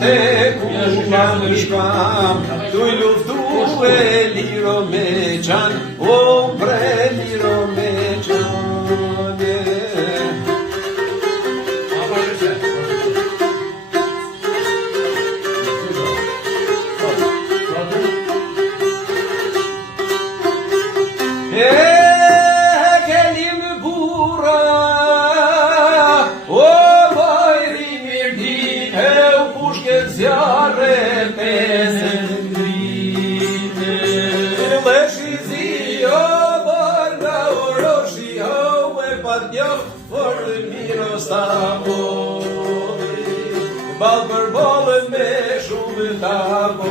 Te kuma në shkam, tu i luftu e liro me qan, o bre liro me qan. Kelim bura, o bajri mirdi, zjarre pese ngritë. Lëshizi o barga o roshi o e patjo for miro stamo. Bal për bolën me shumë tako.